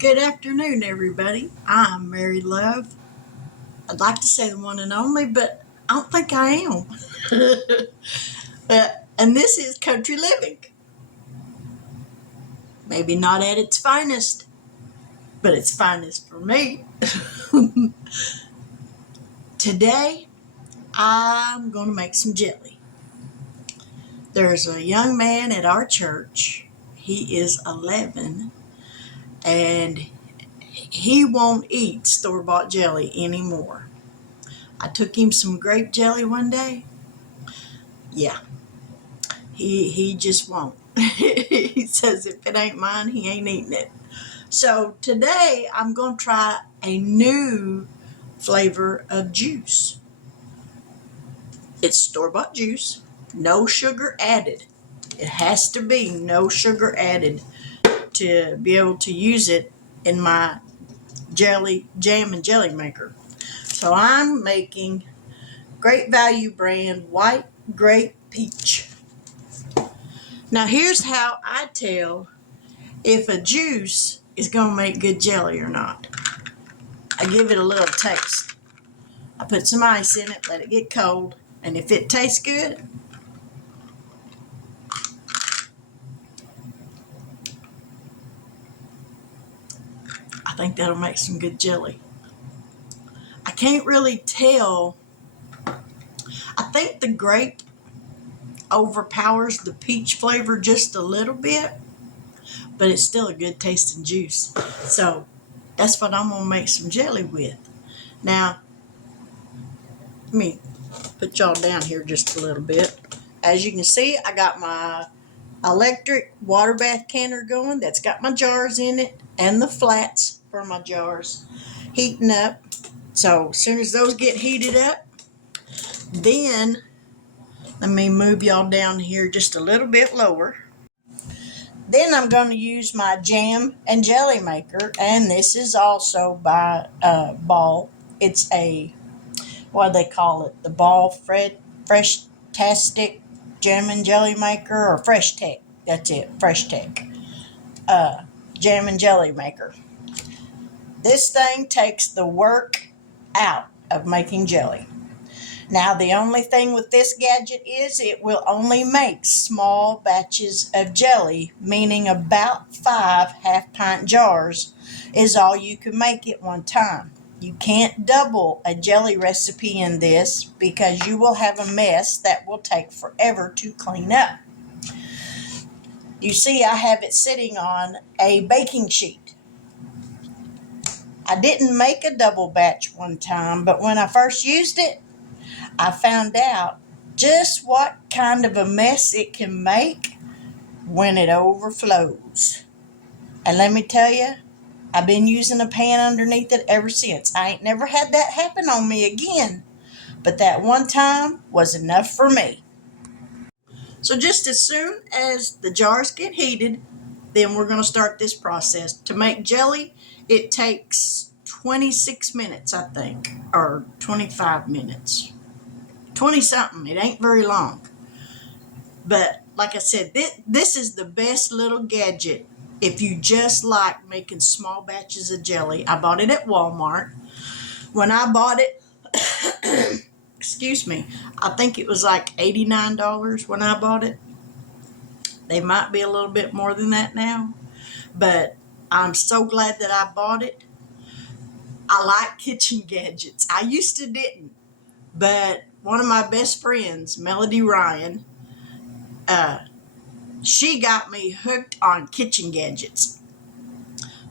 Good afternoon, everybody. I'm Mary Love. I'd like to say the one and only, but I don't think I am. And this is Country Living. Maybe not at its finest, but it's finest for me. Today, I'm going to make some jelly. There's a young man at our church. He is 11, and he won't eat store-bought jelly anymore. I took him some grape jelly one day. Yeah, he just won't. He says if it ain't mine, he ain't eating it. So today I'm going to try a new flavor of juice. It's store-bought juice, no sugar added. It has to be no sugar added to be able to use it in my jam and jelly maker. So I'm making Great Value brand white grape peach. Now here's how I tell if a juice is going to make good jelly or not. I give it a little taste. I put some ice in it, let it get cold, and if it tastes good, I think that'll make some good jelly. I can't really tell. I think the grape overpowers the peach flavor just a little bit, but it's still a good tasting juice. So that's what I'm going to make some jelly with. Now, let me put y'all down here just a little bit. As you can see, I got my electric water bath canner going. That's got my jars in it and the flats for my jars heating up. So as soon as those get heated up, then let me move y'all down here just a little bit lower. Then I'm going to use my jam and jelly maker, and this is also by Ball. It's a, what do they call it? The Ball Fresh-tastic Jam and Jelly Maker, or Fresh Tech. That's it, Fresh Tech Jam and Jelly Maker. This thing takes the work out of making jelly. Now, the only thing with this gadget is it will only make small batches of jelly, meaning about 5 half-pint jars is all you can make at one time. You can't double a jelly recipe in this because you will have a mess that will take forever to clean up. You see, I have it sitting on a baking sheet. I didn't make a double batch one time, but when I first used it, I found out just what kind of a mess it can make when it overflows. And let me tell you, I've been using a pan underneath it ever since. I ain't never had that happen on me again, but that one time was enough for me. So just as soon as the jars get heated, then we're going to start this process. To make jelly, it takes 26 minutes, I think, or 25 minutes. 20-something. It ain't very long. But like I said, this is the best little gadget if you just like making small batches of jelly. I bought it at Walmart. When I bought it, excuse me, I think it was like $89 when I bought it. They might be a little bit more than that now, but I'm so glad that I bought it. I like kitchen gadgets. I used to didn't, but one of my best friends, Melody Ryan, she got me hooked on kitchen gadgets.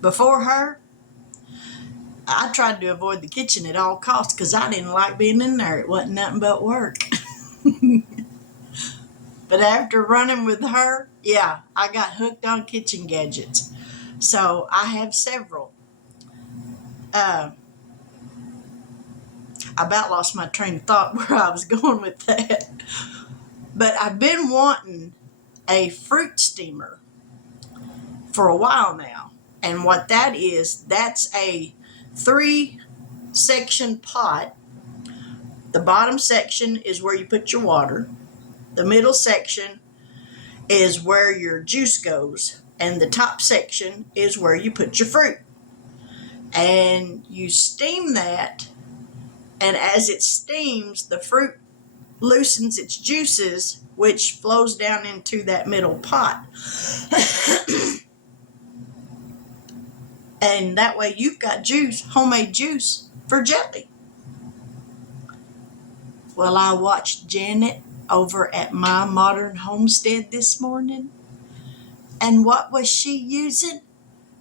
Before her, I tried to avoid the kitchen at all costs because I didn't like being in there. It wasn't nothing but work. But after running with her, yeah, I got hooked on kitchen gadgets. So I have several. I about lost my train of thought where I was going with that. But I've been wanting a fruit steamer for a while now. And what that is, that's a 3-section pot. The bottom section is where you put your water. The middle section is where your juice goes. And the top section is where you put your fruit. And you steam that, and as it steams, the fruit loosens its juices, which flows down into that middle pot. And that way you've got juice, homemade juice for jelly. Well, I watched Janet over at My Modern Homestead this morning, and what was she using?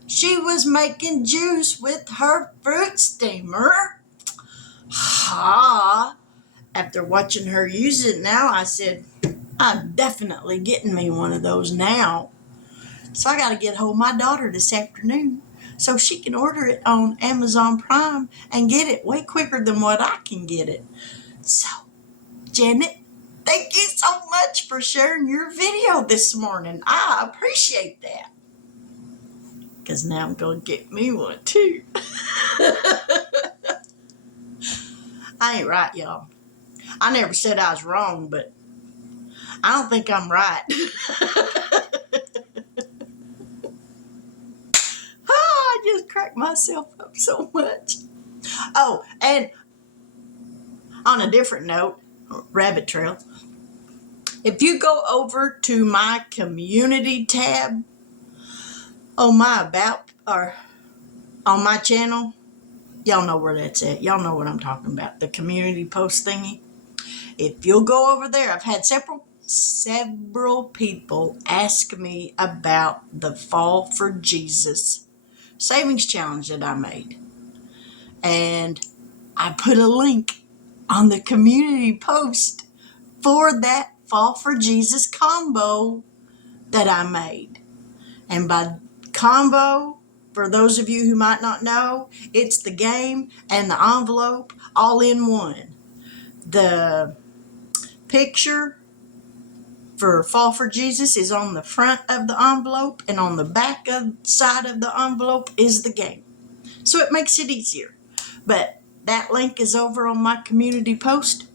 She was making juice with her fruit steamer. Ha! After watching her use it now, I said, I'm definitely getting me one of those now. So I got to get hold of my daughter this afternoon so she can order it on Amazon Prime and get it way quicker than what I can get it. So, Janet, thank you so much for sharing your video this morning. I appreciate that. Because now I'm going to get me one too. I ain't right, y'all. I never said I was wrong, but I don't think I'm right. I just cracked myself up so much. Oh, and on a different note, rabbit trail, if you go over to my community tab on my about or on my channel, y'all know where that's at. Y'all know what I'm talking about, the community post thingy. If you'll go over there, I've had several people ask me about the Fall for Jesus savings challenge that I made. And I put a link on the community post for that Fall for Jesus combo that I made. And by combo, for those of you who might not know, it's the game and the envelope all in one. The picture for Fall for Jesus is on the front of the envelope, and on the back side of the envelope is the game. So it makes it easier. But that link is over on my community post.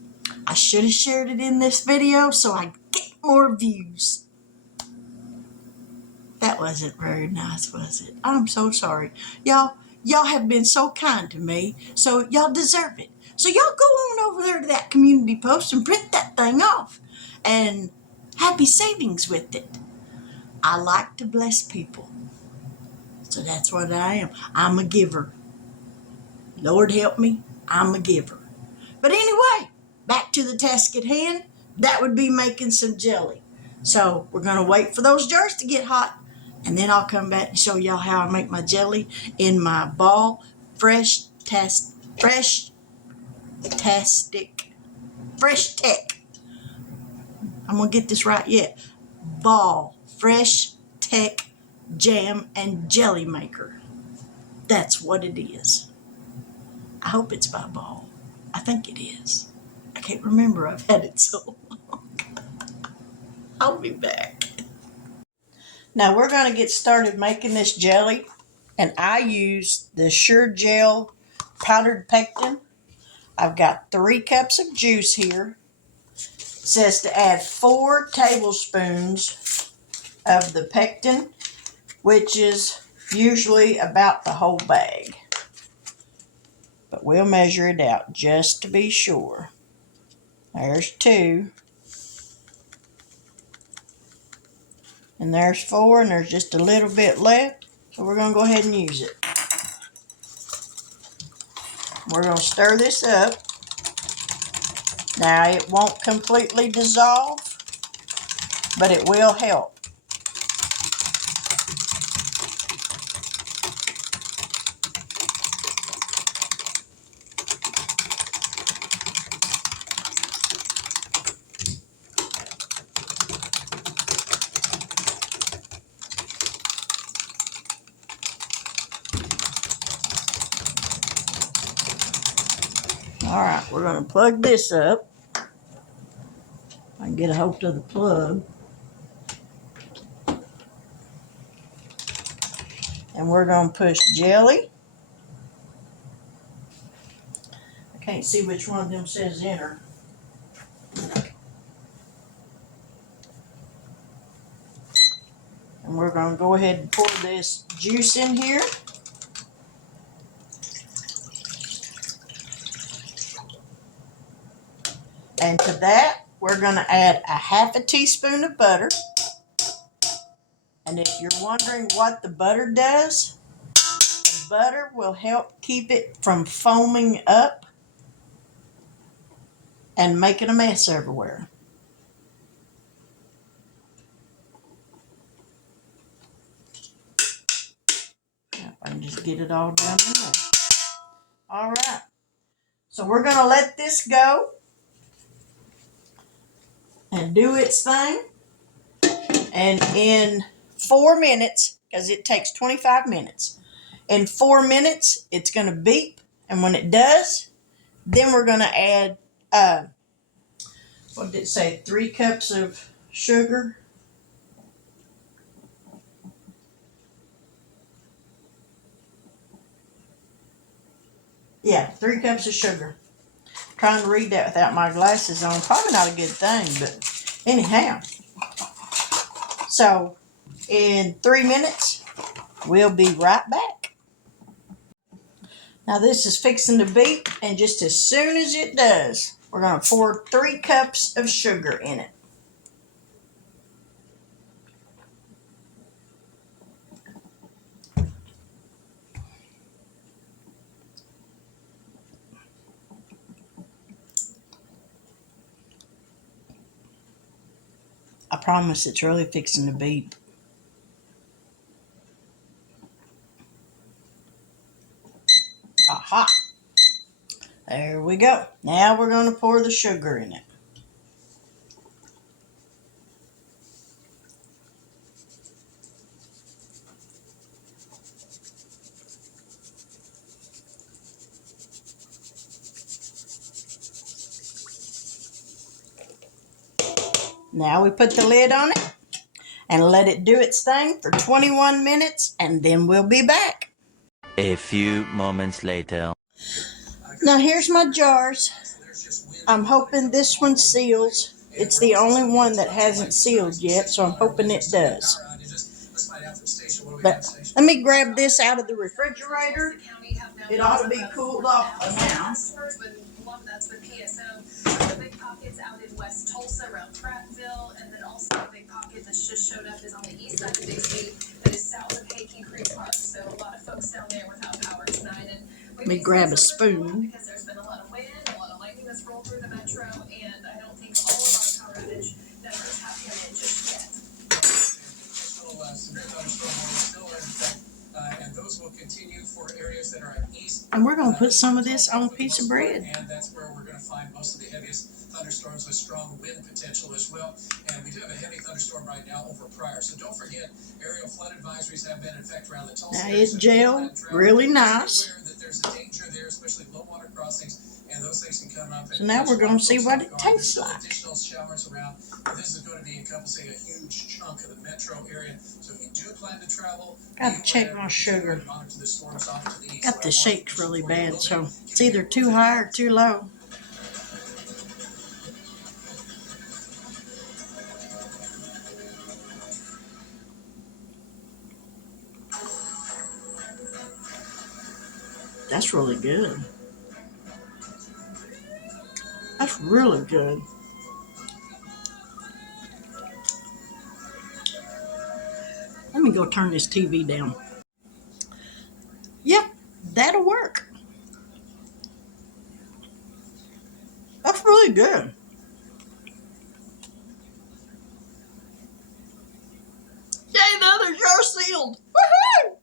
I should have shared it in this video so I get more views. That wasn't very nice, was it? I'm so sorry. Y'all have been so kind to me, so y'all deserve it. So y'all go on over there to that community post and print that thing off. And happy savings with it. I like to bless people. So that's what I am. I'm a giver. Lord help me, I'm a giver. But anyway, back to the task at hand. That would be making some jelly. So we're going to wait for those jars to get hot, and then I'll come back and show y'all how I make my jelly in my Ball Fresh Tech. I'm going to get this right yet. Ball Fresh Tech Jam and Jelly Maker. That's what it is. I hope it's by Ball. I think it is. I can't remember. I've had it so long. I'll be back. Now we're going to get started making this jelly. And I use the Sure Gel powdered pectin. I've got 3 cups of juice here. It says to add 4 tablespoons of the pectin, which is usually about the whole bag. But we'll measure it out just to be sure. There's 2. And there's 4, and there's just a little bit left. So we're going to go ahead and use it. We're going to stir this up. Now it won't completely dissolve, but it will help. Alright, we're going to plug this up. I can get a hold of the plug. And we're going to push jelly. I can't see which one of them says enter. And we're going to go ahead and pour this juice in here. And to that, we're going to add a half a teaspoon of butter. And if you're wondering what the butter does, the butter will help keep it from foaming up and making a mess everywhere. I can just get it all down in there. All right. So we're going to let this go and do its thing. And in 4 minutes, because it takes 25 minutes, in 4 minutes, it's going to beep. And when it does, then we're going to add, what did it say, 3 cups of sugar. Yeah, 3 cups of sugar. I'm trying to read that without my glasses on. Probably not a good thing, but anyhow. So in 3 minutes, we'll be right back. Now this is fixing to beep, and just as soon as it does, we're going to pour 3 cups of sugar in it. I promise it's really fixing to beep. Aha! There we go. Now we're going to pour the sugar in it. Now we put the lid on it and let it do its thing for 21 minutes, and then we'll be back. A few moments later. Now here's my jars. I'm hoping this one seals. It's the only one that hasn't sealed yet, so I'm hoping it does. But let me grab this out of the refrigerator. It ought to be cooled off by now. That's the PSO. The big pockets out in West Tulsa around Prattville, and then also the big pocket that just showed up is on the east side of Bixby, that is south of Hayden Creek Park. So a lot of folks down there without power tonight. And let me grab a spoon. Because there's been a lot of wind, a lot of lightning that's rolled through the metro, and I don't think all of our power outage numbers have come in just yet. Severe thunderstorm warning still in effect. And those will continue for areas that are east. And we're going to put some of this on a piece of bread. And that's where we're going to find most of the heaviest thunderstorms with strong wind potential as well. And we do have a heavy thunderstorm right now over Pryor. So don't forget, aerial flood advisories have been in effect around the Tulsa area. Now it's gel, really nice. That there's a danger there, especially low water crossings. And those things can come up. So now we're going to see what it tastes like. Additional showers around. This is going to be encompassing a huge chunk of the metro area. So if you do plan to travel, got to check my sugar. Got the shakes really bad, so it's either too high or too low. That's really good. That's really good. Let me go turn this TV down. Yep, that'll work. That's really good. Yay, the other jar sealed. Woohoo!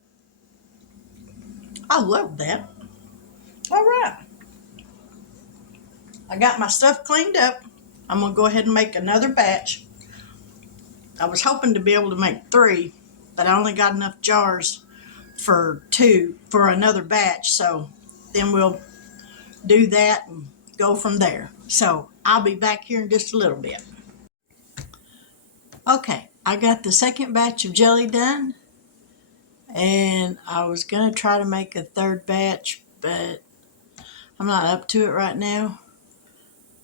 I love that. All right. I got my stuff cleaned up. I'm going to go ahead and make another batch. I was hoping to be able to make 3, but I only got enough jars for 2 for another batch. So then we'll do that and go from there. So I'll be back here in just a little bit. Okay, I got the second batch of jelly done. And I was going to try to make a third batch, but I'm not up to it right now.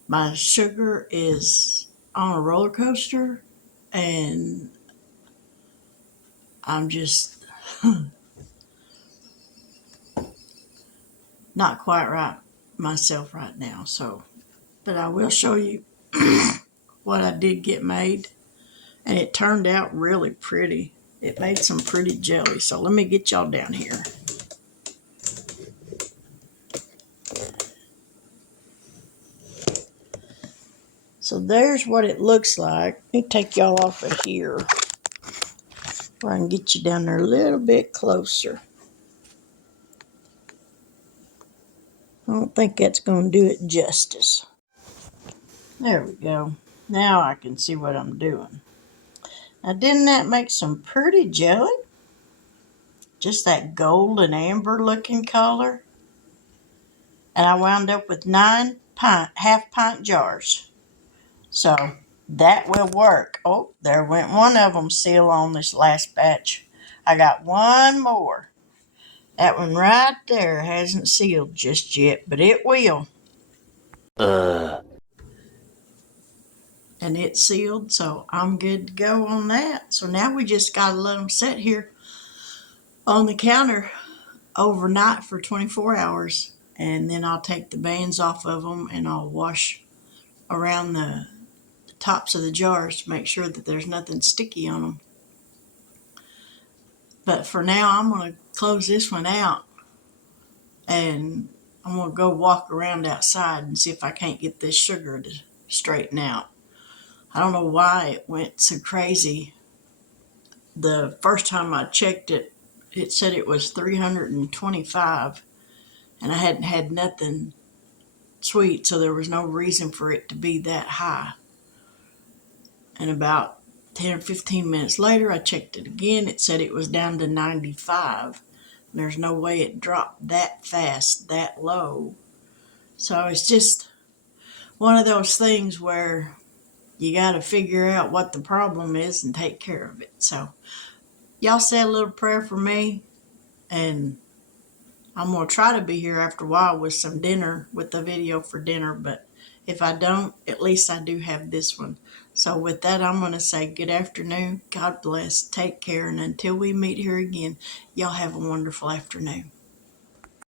My sugar is on a roller coaster, and I'm just not quite right myself right now. So but I will show you what I did get made. And it turned out really pretty. It made some pretty jelly. So let me get y'all down here. So there's what it looks like. Let me take y'all off of here where I can get you down there a little bit closer. I don't think that's going to do it justice. There we go. Now I can see what I'm doing. Now didn't that make some pretty jelly? Just that gold and amber looking color. And I wound up with 9 half-pint jars. So that will work. Oh, there went one of them seal on this last batch. I got one more. That one right there hasn't sealed just yet, but it will. And it's sealed, so I'm good to go on that. So now we just got to let them sit here on the counter overnight for 24 hours. And then I'll take the bands off of them and I'll wash around the tops of the jars to make sure that there's nothing sticky on them. But for now, I'm going to close this one out and I'm going to go walk around outside and see if I can't get this sugar to straighten out. I don't know why it went so crazy. The first time I checked it, it said it was 325 and I hadn't had nothing sweet, so there was no reason for it to be that high. And about 10 or 15 minutes later, I checked it again. It said it was down to 95. There's no way it dropped that fast, that low. So it's just one of those things where you got to figure out what the problem is and take care of it. So y'all say a little prayer for me, and I'm going to try to be here after a while with some dinner, with the video for dinner, but if I don't, at least I do have this one. So with that, I'm going to say good afternoon, God bless, take care, and until we meet here again, y'all have a wonderful afternoon.